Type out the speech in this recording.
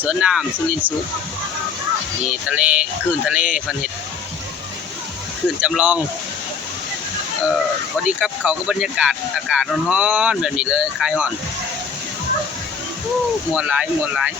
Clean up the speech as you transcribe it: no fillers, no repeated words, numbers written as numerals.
สวนน้ำสุรินทร์สุขนี่ทะเลคลื่นทะเลฟันเห็ดคลื่นจำลองพอดีครับเขาก็บรรยากาศอากาศร้อนๆแบบนี้เลยคลายร้อนมวนหลายมวนหลาย